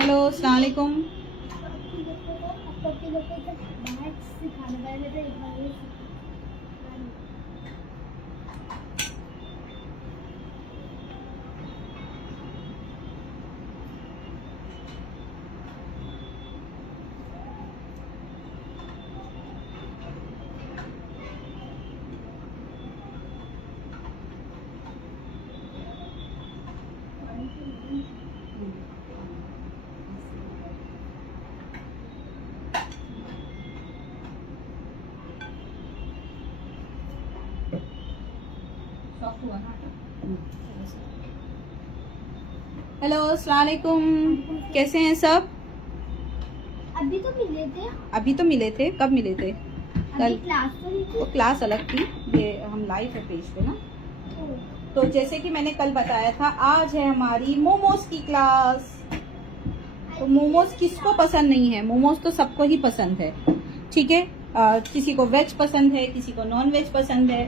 Hello, अस्सलाम वालेकुम। Hello, अस्सलाम वालेकुम। कैसे हैं सब? अभी तो मिले थे। अभी तो मिले थे। कब मिले थे? कल। क्लास तो नहीं वो थी। क्लास अलग थी, ये हम लाइव है पेज पे ना। तो जैसे कि मैंने कल बताया था, आज है हमारी मोमोज की क्लास। तो मोमोज किसको पसंद नहीं है? मोमोज तो सबको ही पसंद है, ठीक है। किसी को वेज पसंद है, किसी को नॉन वेज पसंद है,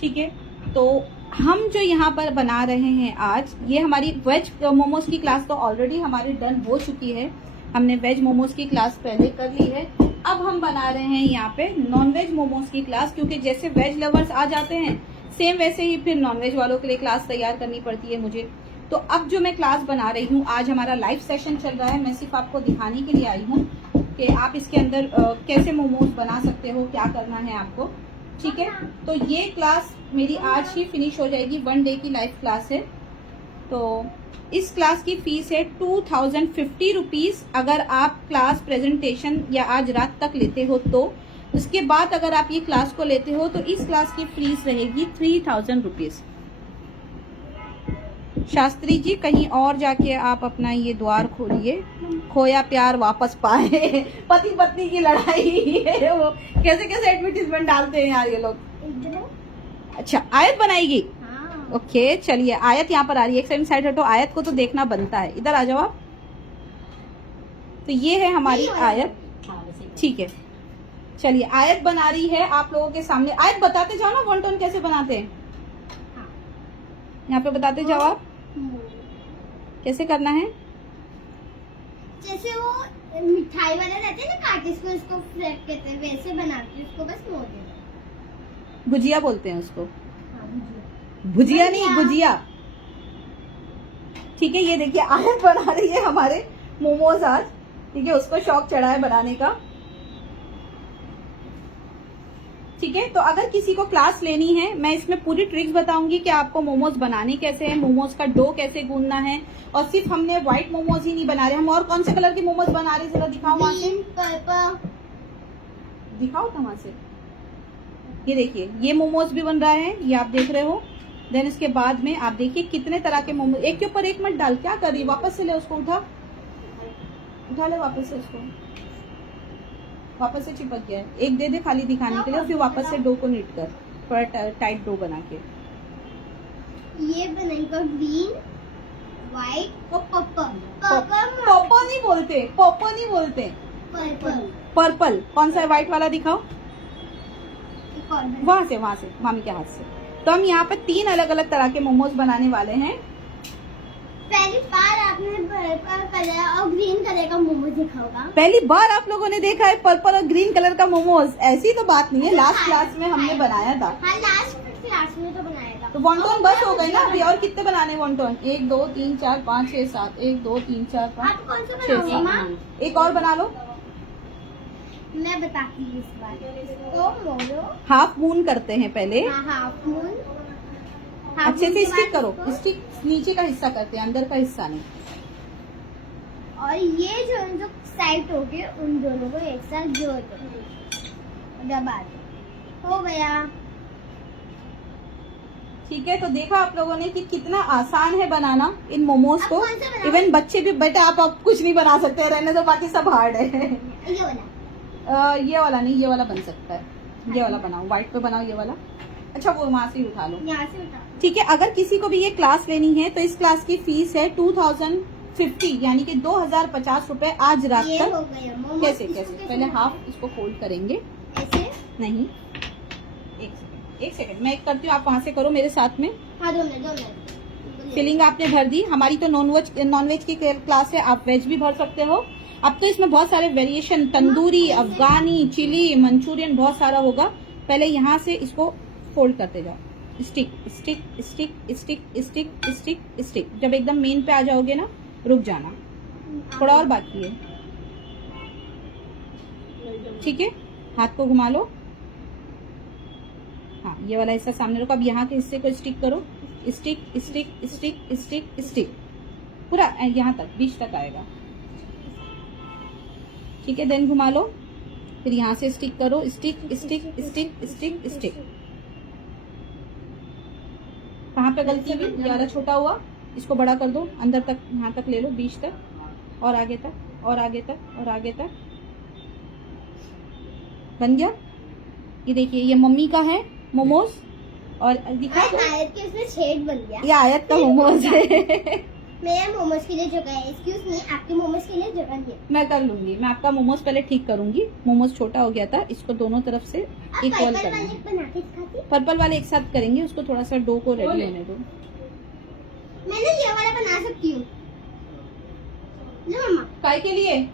ठीक है। तो हम जो यहाँ पर बना रहे हैं आज, ये हमारी वेज मोमोज की क्लास तो ऑलरेडी हमारी डन हो चुकी है। हमने वेज मोमोज की क्लास पहले कर ली है। अब हम बना रहे हैं यहाँ पे नॉन वेज मोमोज की क्लास, क्योंकि जैसे वेज लवर्स आ जाते हैं, सेम वैसे ही फिर नॉन वेज वालों के लिए क्लास तैयार करनी पड़ती है मुझे। तो अब जो मैं क्लास बना रही हूँ, आज हमारा लाइव सेशन चल रहा है। मैं सिर्फ आपको दिखाने के लिए आई हूँ कि आप इसके अंदर कैसे मोमोज बना सकते हो, क्या करना है आपको, ठीक है। तो ये क्लास मेरी आज ही फिनिश हो जाएगी, 1 डे की लाइव क्लास है। तो इस क्लास की फीस है 2050 रुपीज, अगर आप क्लास प्रेजेंटेशन या आज रात तक लेते हो तो। उसके बाद अगर आप ये क्लास को लेते हो तो इस क्लास की फीस रहेगी 3000 रुपीज। शास्त्री जी, कहीं और जाके आप अपना ये द्वार खोलिए, खोया प्यार वापस पाए। पति पत्नी की लड़ाई है वो, कैसे कैसे एडवर्टीजमेंट डालते हैं यार ये लोग। अच्छा, आयत बनाएगी। हाँ। ओके, चलिए आयत यहाँ पर आ रही है। एक साइड हटो, आयत को तो देखना बनता है। इधर आ जाओ आप। तो ये है हमारी आयत, ठीक है। चलिए, आयत बना रही है आप लोगों के सामने। आयत बताते जाओ ना, वन टोन कैसे बनाते हैं, यहाँ पे बताते जाओ आप कैसे करना है। जैसे वो मिठाई वाला रहते हैं ना, काट इसको फ्लैप कहते हैं, वैसे बनाते हैं उसको, बस मोड़ देना। गुजिया बोलते हैं उसको। हाँ, भुजिया नहीं, गुजिया, ठीक है। ये देखिए, आयत बना रही है हमारे मोमोज आज, ठीक है। उसको शौक चढ़ा है बनाने का, ठीक है। तो अगर किसी को क्लास लेनी है, मैं इसमें पूरी ट्रिक्स बताऊंगी कि आपको मोमोज बनाने कैसे हैं, मोमोज का डो कैसे गूंदना है। और सिर्फ हमने व्हाइट मोमोज ही नहीं बना रहे, हम और कौन से कलर के मोमोज बना रहे हैं, जरा दिखाओ वहां से, दिखाओ था वहां से। ये देखिए, ये मोमोज भी बन रहा है, ये आप देख रहे हो। देन इसके बाद में आप देखिए कितने तरह के मोमोज, एक के ऊपर एक मत डाल। क्या कर रही है? वापस से ले उसको, उठा ले वापस से उसको। वापस से चिपक गया है, एक दे दे खाली दिखाने के लिए, फिर वापस से डो को नीट कर, थोड़ा टाइट डो बना के। ये बनेगा ग्रीन, व्हाइट और पर्पल। पर्पल नहीं बोलते, पर्पल नहीं बोलते, पर्पल। पर्पल। कौन सा है? व्हाइट वाला दिखाओ, वहां से मामी के हाथ से। तो हम यहाँ पे 3 अलग अलग तरह के मोमोज बनाने वाले हैं। पहली बार आपने पर्पल कलर और ग्रीन कलर का मोमो देखा होगा। पहली बार आप लोगों ने देखा है पर्पल और ग्रीन कलर का मोमोज? ऐसी तो बात नहीं है, लास्ट क्लास में हमने बनाया था। हाँ, लास्ट क्लास में तो बनाया था। तो वॉन्टोन बस हो गए ना अभी, और कितने बनाने वॉन्टोन? 1 2 3 4 5 6 7, 1 2 3 4 5 आप कौन सा 6 बनाओगे माँ? 7। एक और बना लो। मैं बताती हूँ इस बार। तो मोमो हाफ मून करते हैं पहले, हाफ मून अच्छे से स्टिक करो, स्टिक नीचे का हिस्सा करते हैं, अंदर का हिस्सा नहीं। और ये जो साइड हो गए, उन दोनों को एक साथ जोड़ दो, दबा दो, हो गया। ठीक है, तो देखा आप लोगों ने कि कितना आसान है बनाना इन मोमोज अब को। कौन सा बनाऊं? इवन बच्चे भी, बेटा आप अब कुछ नहीं बना सकते, रहने दो, बाकी सब हार्ड है। ये वाला ये वाला नहीं, ये वाला बन सकता है। ये वाला बनाओ, व्हाइट पे बनाओ ये वाला। अच्छा, वो वहां से ही उठा लो, यहाँ से उठा। ठीक है। अगर किसी को भी ये क्लास लेनी है तो इस क्लास की फीस है 2050, यानी कि 2050 रुपए आज रात ये तक। हो गया मोमो। कैसे कैसे? पहले हाफ इसको फोल्ड करेंगे, ऐसे। नहीं, एक सेकंड मैं एक करती हूँ, आप वहां से करो मेरे साथ में। हाँ, 2 मिनट फिलिंग आपने भर दी। हमारी तो नॉन वेज की क्लास है, आप वेज भी भर सकते हो। अब तो इसमें बहुत सारे वेरिएशन, तंदूरी, अफगानी, चिली, मंचूरियन, बहुत सारा होगा। पहले यहाँ से इसको फोल्ड करते जाओ, stick stick stick stick stick stick stick. जब एकदम मेन पे आ जाओगे ना, रुक जाना, थोड़ा और बाकी है। ठीक है, हाथ को घुमा लो। हाँ, ये वाला हिस्सा सामने रखो। अब यहाँ के हिस्से को स्टिक करो, stick stick stick stick stick, पूरा यहाँ तक, बीच तक आएगा। ठीक है, देन घुमा लो, फिर यहाँ से स्टिक करो, stick stick stick stick stick. कहाँ पे गलती हुई? ज्यादा छोटा हुआ, इसको बड़ा कर दो, अंदर तक, यहाँ तक ले लो, बीच तक, और आगे तक, और आगे तक, और आगे तक। बन गया। ये देखिए, ये मम्मी का है मोमोज, और दिखा दो, आयत के उसमें छेद बन गया। ये आयत का मोमोज है। मेरे मोमोज के लिए जगह है, एक्सक्यूज मी, आपके मोमोज के लिए जगह नहीं है। मैं कर लूंगी, मैं आपका मोमोज पहले ठीक करूंगी। मोमोज छोटा हो गया था, इसको दोनों तरफ से इक्वल करना। पर्पल वाले एक साथ करेंगे, उसको थोड़ा सा डो को रेडी होने दो। मैं ना ये वाला बना सकती हूँ। लो मम्मा। काय के लिए?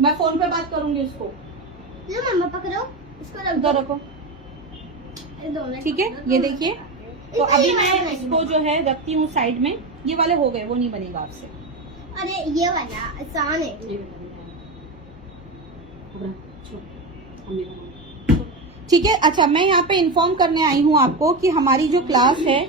मैं फोन पे बात करूंगी उसको। लो मम्मा, पकड़ो इसको, उधर रखो। ठीक है, ये देखिए। तो अभी मैं इसको जो है रखती हूँ साइड में। ये वाले हो गए, वो नहीं बनेगा आपसे। अरे ये वाला आसान है। ठीक है, अच्छा, मैं यहाँ पे इन्फॉर्म करने आई हूँ आपको कि हमारी जो क्लास है,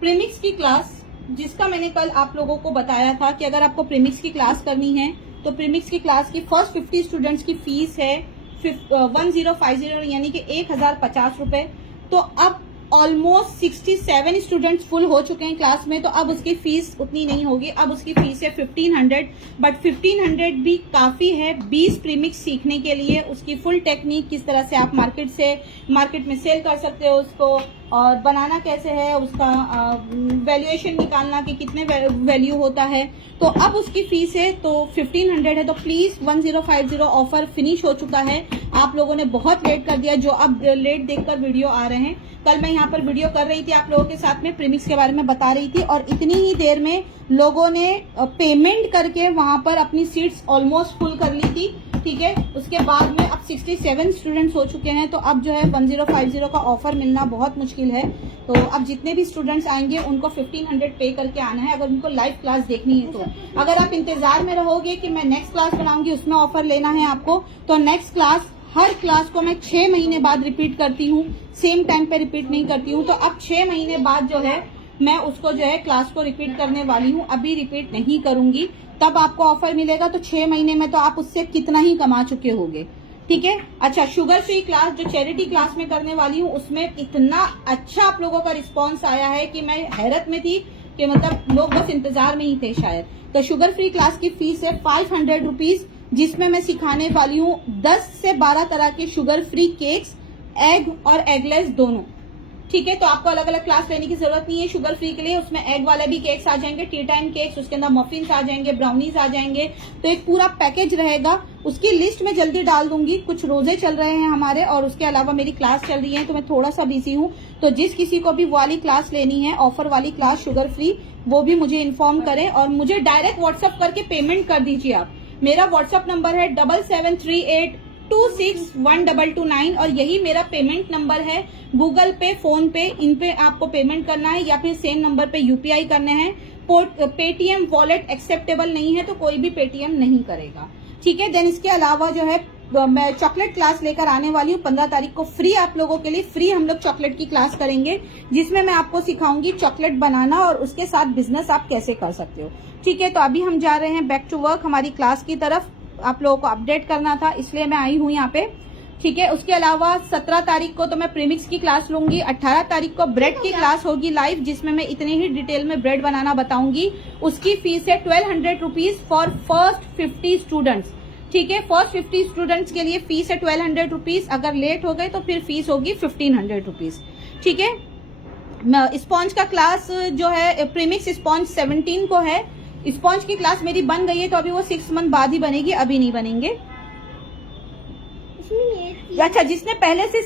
प्रीमिक्स की क्लास, जिसका मैंने कल आप लोगों को बताया था कि अगर आपको प्रीमिक्स की क्लास करनी है तो प्रीमिक्स की क्लास की फर्स्ट 50 स्टूडेंट्स की फीस है 1050, यानी कि 1050 रुपए। तो अब ऑलमोस्ट 67 स्टूडेंट्स फुल हो चुके हैं क्लास में, तो अब उसकी फीस उतनी नहीं होगी, अब उसकी फीस है 1500। बट 1500 भी काफी है 20 प्रीमिक्स सीखने के लिए। उसकी फुल टेक्निक, किस तरह से आप मार्केट में सेल कर सकते हो उसको, और बनाना कैसे है, उसका वैल्यूएशन निकालना कि कितने वैल्यू होता है, तो अब उसकी फीस है तो 1500 है। तो प्लीज 1050 ऑफर फिनिश हो चुका है। आप लोगों ने बहुत लेट कर दिया, जो अब लेट देखकर वीडियो आ रहे हैं। कल मैं यहाँ पर वीडियो कर रही थी आप लोगों के साथ में, प्रीमिक्स के बारे में बता रही थी, और इतनी ही देर में लोगों ने पेमेंट करके वहां पर अपनी सीट्स ऑलमोस्ट फुल कर ली थी। ठीक है, उसके बाद में अब 67 स्टूडेंट्स हो चुके हैं, तो अब जो है 1050 का ऑफर मिलना बहुत मुश्किल है। तो अब जितने भी स्टूडेंट्स आएंगे उनको 1500 पे करके आना है, अगर उनको लाइव क्लास देखनी है तो। अगर आप इंतजार में रहोगे कि मैं नेक्स्ट क्लास बनाऊंगी, उसमें ऑफर लेना है आपको, तो नेक्स्ट क्लास, हर क्लास को मैं 6 महीने बाद रिपीट करती हूँ, सेम टाइम पे रिपीट नहीं करती हूँ। तो अब 6 महीने बाद जो है मैं उसको जो है क्लास को रिपीट करने वाली हूँ, अभी रिपीट नहीं करूंगी, तब आपको ऑफर मिलेगा। तो 6 महीने में तो आप उससे कितना ही कमा चुके होंगे। ठीक है, अच्छा, शुगर फ्री क्लास जो चैरिटी क्लास में करने वाली हूँ, उसमें इतना अच्छा आप लोगों का रिस्पॉन्स आया है कि मैं हैरत में थी कि मतलब लोग बस इंतजार में ही थे शायद। तो शुगर फ्री क्लास की फीस है 500 रुपीज, जिसमें मैं सिखाने वाली हूँ 10 से 12 तरह के शुगर फ्री केक्स, एग और एगलेस दोनों। ठीक है, तो आपको अलग अलग क्लास लेने की जरूरत नहीं है शुगर फ्री के लिए। उसमें एग वाले भी केक्स आ जाएंगे, टी टाइम केक्स, उसके अंदर मफिन्स आ जाएंगे, ब्राउनीज आ जाएंगे, तो एक पूरा पैकेज रहेगा। उसकी लिस्ट में जल्दी डाल दूंगी। कुछ रोजे चल रहे हैं हमारे, और उसके अलावा मेरी क्लास चल रही है, तो मैं थोड़ा सा बिजी हूँ। तो जिस किसी को भी वाली क्लास लेनी है, ऑफर वाली क्लास शुगर फ्री, वो भी मुझे इन्फॉर्म करें और मुझे डायरेक्ट व्हाट्सएप करके पेमेंट कर दीजिए आप। मेरा व्हाट्सएप नंबर है 7738261229, और यही मेरा पेमेंट नंबर है। गूगल पे, फोन पे, इन पे आपको पेमेंट करना है, या फिर सेम नंबर पे यूपीआई करने हैं। पेटीएम वॉलेट एक्सेप्टेबल नहीं है, तो कोई भी पेटीएम नहीं करेगा। ठीक है, देन इसके अलावा जो है मैं चॉकलेट क्लास लेकर आने वाली हूँ 15 तारीख को, फ्री आप लोगों के लिए। फ्री हम लोग चॉकलेट की क्लास करेंगे, जिसमें मैं आपको सिखाऊंगी चॉकलेट बनाना और उसके साथ बिजनेस आप कैसे कर सकते हो। ठीक है, तो अभी हम जा रहे हैं बैक टू वर्क हमारी क्लास की तरफ। आप लोगों को अपडेट करना था, इसलिए मैं आई हूँ यहाँ पे। ठीक है, उसके अलावा 17 तारीख को तो मैं प्रीमिक्स की क्लास लूंगी। 18 तारीख को ब्रेड की क्लास होगी लाइव, जिसमें मैं इतने ही डिटेल में ब्रेड बनाना बताऊंगी। उसकी फीस है 1200 रुपीज फॉर फर्स्ट 50 स्टूडेंट्स। ठीक है, फर्स्ट 50 स्टूडेंट्स के लिए फीस है 1200 रुपीज। अगर लेट हो गए तो फिर फीस होगी 1500 रुपीज। ठीक है, स्पॉन्ज का क्लास जो है प्रीमिक्स स्पॉन्ज 17 को है। स्पॉन्ज की क्लास मेरी बन गई है, तो अभी वो 6 मंथ बाद ही बनेगी, अभी नहीं बनेंगे। इसमें ये अच्छा, जिसने पहले से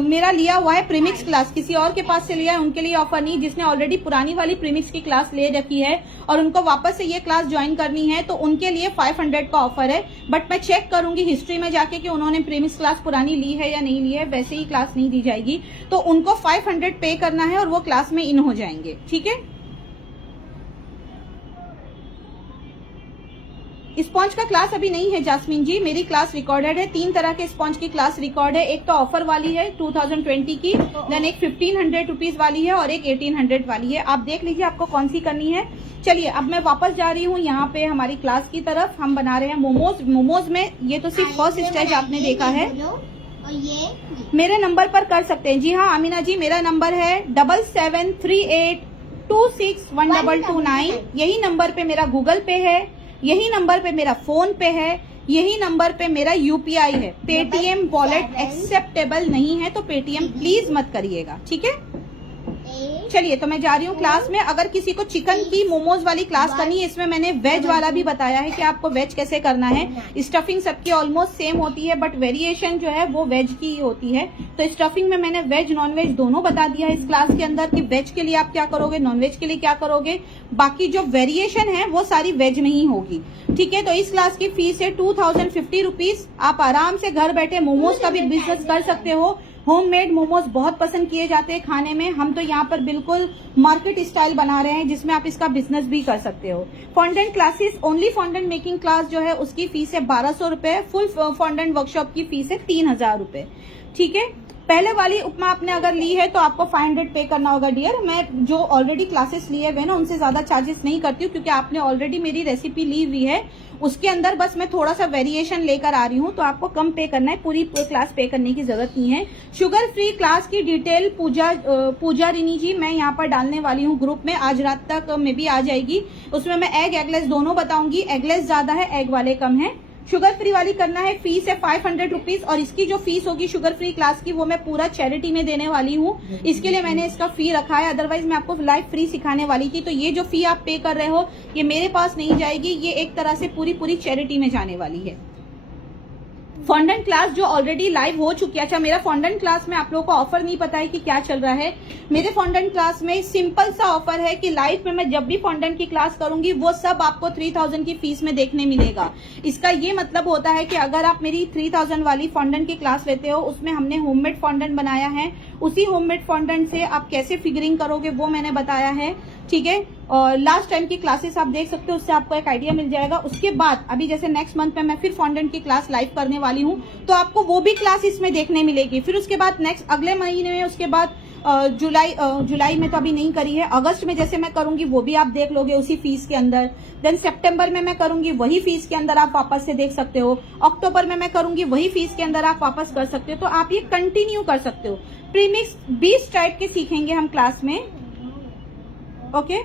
मेरा लिया हुआ है प्रीमिक्स क्लास, किसी और के पास से लिया है उनके लिए ऑफर नहीं। जिसने ऑलरेडी पुरानी वाली प्रीमिक्स की क्लास ले रखी है और उनको वापस से ये क्लास ज्वाइन करनी है तो उनके लिए 500 का ऑफर है। बट मैं चेक करूंगी हिस्ट्री में जाके कि उन्होंने प्रीमिक्स क्लास पुरानी ली है या नहीं ली है, वैसे ही क्लास नहीं दी जाएगी। तो उनको 500 पे करना है और वो क्लास में इन हो जाएंगे, ठीक है। स्पॉन्ज का क्लास अभी नहीं है जास्मीन जी, मेरी क्लास रिकॉर्डेड है। 3 तरह के स्पॉन्ज की क्लास रिकॉर्ड है। एक तो ऑफर वाली है 2020 की, देन एक 1500 रुपीज वाली है और एक 1800 वाली है। आप देख लीजिए आपको कौन सी करनी है। चलिए अब मैं वापस जा रही हूँ यहाँ पे हमारी क्लास की तरफ। हम बना रहे हैं मोमोज। मोमोज में ये तो सिर्फ फर्स्ट स्टेज आपने देखा है। और ये मेरे नंबर पर कर सकते हैं। जी हाँ आमीना जी, मेरा नंबर है 7738261229। यही नंबर पे मेरा गूगल पे है, यही नंबर पे मेरा फोन पे है, यही नंबर पे मेरा यूपीआई है। पेटीएम वॉलेट एक्सेप्टेबल नहीं है तो पेटीएम प्लीज मत करिएगा, ठीक है। चलिए तो मैं जा रही हूँ क्लास में। अगर किसी को चिकन की मोमोज वाली क्लास करनी है, इसमें मैंने वेज वाला भी बताया है कि आपको वेज कैसे करना है। स्टफिंग सबकी ऑलमोस्ट सेम होती है बट वेरिएशन जो है वो वेज की होती है। तो स्टफिंग में मैंने वेज नॉन वेज दोनों बता दिया है इस क्लास के अंदर कि वेज के लिए आप क्या करोगे, नॉन वेज के लिए क्या करोगे। बाकी जो वेरिएशन है वो सारी वेज में ही होगी, ठीक है। तो इस क्लास की फीस है 2050 रुपीज। आप आराम से घर बैठे मोमोज का भी बिजनेस कर सकते हो। होममेड मोमोज बहुत पसंद किए जाते हैं खाने में। हम तो यहाँ पर बिल्कुल मार्केट स्टाइल बना रहे हैं जिसमें आप इसका बिजनेस भी कर सकते हो। Fondant classes, only fondant making class जो है उसकी फीस है 1200 रुपए। फुल फॉन्डेंट वर्कशॉप की फीस है 3000 रुपए, ठीक है। पहले वाली उपमा आपने अगर ली है तो आपको 500 पे करना होगा डियर। मैं जो ऑलरेडी क्लासेस लिए हुए ना उनसे ज्यादा चार्जेस नहीं करती हूँ क्योंकि आपने ऑलरेडी मेरी रेसिपी ली हुई है। उसके अंदर बस मैं थोड़ा सा वेरिएशन लेकर आ रही हूँ तो आपको कम पे करना है, पूरी क्लास पे करने की जरूरत नहीं है। शुगर फ्री क्लास की डिटेल पूजा रिनी जी मैं यहाँ पर डालने वाली हूँ ग्रुप में। आज रात तक में भी आ जाएगी। उसमें मैं एग एगलेस दोनों बताऊंगी। एगलेस ज्यादा है, एग वाले कम है। शुगर फ्री वाली करना है, फीस है 500 रुपीज और इसकी जो फीस होगी शुगर फ्री क्लास की वो मैं पूरा चैरिटी में देने वाली हूँ। इसके लिए मैंने इसका फी रखा है, अदरवाइज मैं आपको लाइव फ्री सिखाने वाली थी। तो ये जो फी आप पे कर रहे हो ये मेरे पास नहीं जाएगी, ये एक तरह से पूरी चैरिटी में जाने वाली है। फॉन्डेंट क्लास जो ऑलरेडी लाइव हो चुकी है। अच्छा, मेरा फॉन्डेंट क्लास में आप लोगों को ऑफर नहीं पता है कि क्या चल रहा है। मेरे फॉन्डेंट क्लास में सिंपल सा ऑफर है कि लाइव में मैं जब भी फॉन्डेंट की क्लास करूंगी वो सब आपको 3000 की फीस में देखने मिलेगा। इसका ये मतलब होता है कि अगर आप मेरी 3000 वाली फॉन्डेंट की क्लास लेते हो उसमें हमने होममेड फॉन्डेंट बनाया है। उसी होममेड फॉन्डेंट से आप कैसे फिगरिंग करोगे वो मैंने बताया है, ठीक है। और लास्ट टाइम की क्लासेस आप देख सकते हो, उससे आपको एक आइडिया मिल जाएगा। उसके बाद अभी जैसे नेक्स्ट मंथ में मैं फिर फॉन्डेंट की क्लास लाइव करने वाली हूँ तो आपको वो भी क्लास इसमें देखने मिलेगी। फिर उसके बाद नेक्स्ट अगले महीने में, उसके बाद जुलाई में तो अभी नहीं करी है, अगस्त में जैसे मैं करूंगी वो भी आप देख लोगे उसी फीस के अंदर। देन सितंबर में मैं करूंगी वही फीस के अंदर आप वापस से देख सकते हो। अक्टूबर में मैं करूंगी वही फीस के अंदर आप वापस कर सकते हो। तो आप ये कंटिन्यू कर सकते हो। प्रीमिक्स 20 टाइप के सीखेंगे हम क्लास में, ओके।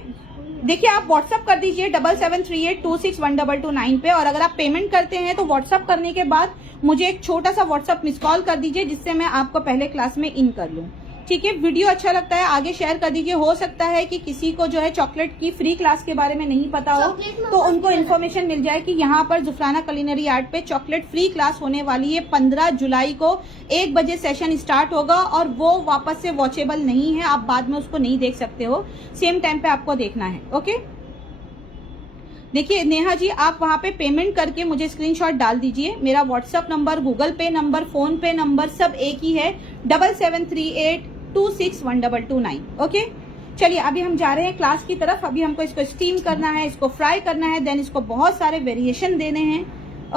देखिए आप व्हाट्सअप कर दीजिए 7738261229 पे। और अगर आप पेमेंट करते हैं तो व्हाट्सअप करने के बाद मुझे एक छोटा सा व्हाट्सअप मिस कॉल कर दीजिए जिससे मैं आपको पहले क्लास में इन कर लूं, ठीक है। वीडियो अच्छा लगता है आगे शेयर कर दीजिए। हो सकता है कि किसी को जो है चॉकलेट की फ्री क्लास के बारे में नहीं पता हो तो उनको इन्फॉर्मेशन मिल जाए कि यहाँ पर जुफराना कुलिनरी आर्ट पे चॉकलेट फ्री क्लास होने वाली है। 15 जुलाई को 1 बजे सेशन स्टार्ट होगा और वो वापस से वॉचेबल नहीं है, आप बाद में उसको नहीं देख सकते हो, सेम टाइम पे आपको देखना है, ओके। देखिए नेहा जी, आप वहां पे पेमेंट करके मुझे स्क्रीनशॉट डाल दीजिए। मेरा व्हाट्सएप नंबर, गूगल पे नंबर, फोन पे नंबर सब एक ही है, 7738261229, ओके। चलिए अभी हम जा रहे हैं क्लास की तरफ। अभी हमको इसको स्टीम करना है, इसको फ्राई करना है, देन इसको बहुत सारे वेरिएशन देने हैं,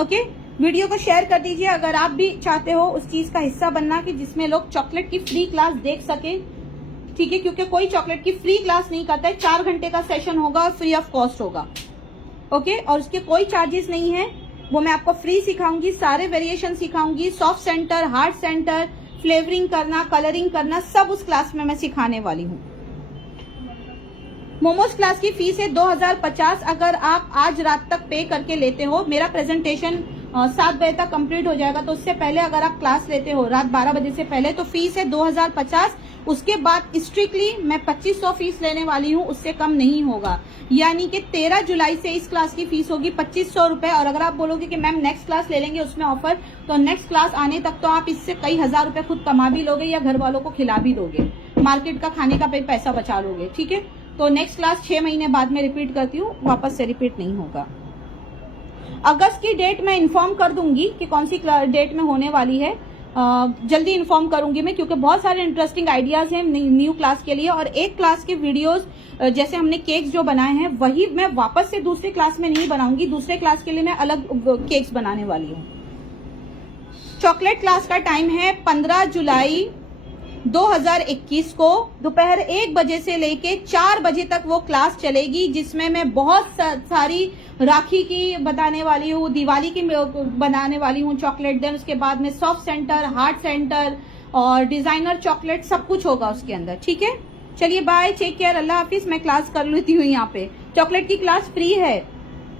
ओके। वीडियो को शेयर कर दीजिए अगर आप भी चाहते हो उस चीज का हिस्सा बनना कि जिसमें लोग चॉकलेट की फ्री क्लास देख सके, ठीक है। क्योंकि कोई चॉकलेट की फ्री क्लास नहीं करता है। 4 घंटे का सेशन होगा और फ्री ऑफ कॉस्ट होगा, ओके। और उसके कोई चार्जेस नहीं है, वो मैं आपको फ्री सिखाऊंगी, सारे वेरिएशन सिखाऊंगी। Soft centre, hard centre, flavouring करना, कलरिंग करना, सब उस क्लास में मैं सिखाने वाली हूँ। मोमोज क्लास की फीस है 2050 अगर आप आज रात तक पे करके लेते हो। मेरा प्रेजेंटेशन 7 बजे तक कंप्लीट हो जाएगा। तो उससे पहले अगर आप क्लास लेते हो रात 12 बजे से पहले तो फीस है 2050। उसके बाद स्ट्रिक्टली मैं 2500 फीस लेने वाली हूँ, उससे कम नहीं होगा। यानी कि 13 जुलाई से इस क्लास की फीस होगी 2500 रुपए। और अगर आप बोलोगे कि मैम नेक्स्ट क्लास ले लेंगे उसमें ऑफर, तो नेक्स्ट क्लास आने तक तो आप इससे कई हजार रुपए खुद कमा भी लोगे या घर वालों को खिला भी दोगे, मार्केट का खाने का पैसा बचा लोगे। ठीक है, तो नेक्स्ट क्लास 6 महीने बाद में रिपीट करती हूँ, वापस से रिपीट नहीं होगा। अगस्त की डेट मैं इन्फॉर्म कर दूंगी कि कौन सी डेट में होने वाली है, जल्दी इन्फॉर्म करूंगी मैं, क्योंकि बहुत सारे इंटरेस्टिंग आइडियाज हैं न्यू क्लास के लिए। और एक क्लास के वीडियोस जैसे हमने केक्स जो बनाए हैं वही मैं वापस से दूसरी क्लास में नहीं बनाऊंगी, दूसरे क्लास के लिए मैं अलग केक्स बनाने वाली हूँ। चॉकलेट क्लास का टाइम है 15 जुलाई 2021 को दोपहर 1 बजे से लेके 4 बजे तक वो क्लास चलेगी, जिसमें मैं बहुत सारी राखी की बताने वाली हूँ, दिवाली की बनाने वाली हूँ चॉकलेट। देन उसके बाद में सॉफ्ट सेंटर, हार्ट सेंटर और डिजाइनर चॉकलेट सब कुछ होगा उसके अंदर। ठीक है, चलिए बाय, टेक केयर, अल्लाह हाफिज। मैं क्लास कर लेती हूँ यहाँ पे। चॉकलेट की क्लास फ्री है,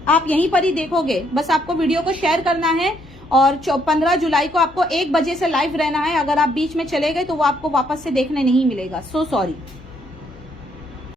आप यहीं पर ही देखोगे, बस आपको वीडियो को शेयर करना है। और 15 जुलाई को आपको 1 बजे से लाइव रहना है। अगर आप बीच में चले गए तो वो आपको वापस से देखने नहीं मिलेगा। So sorry.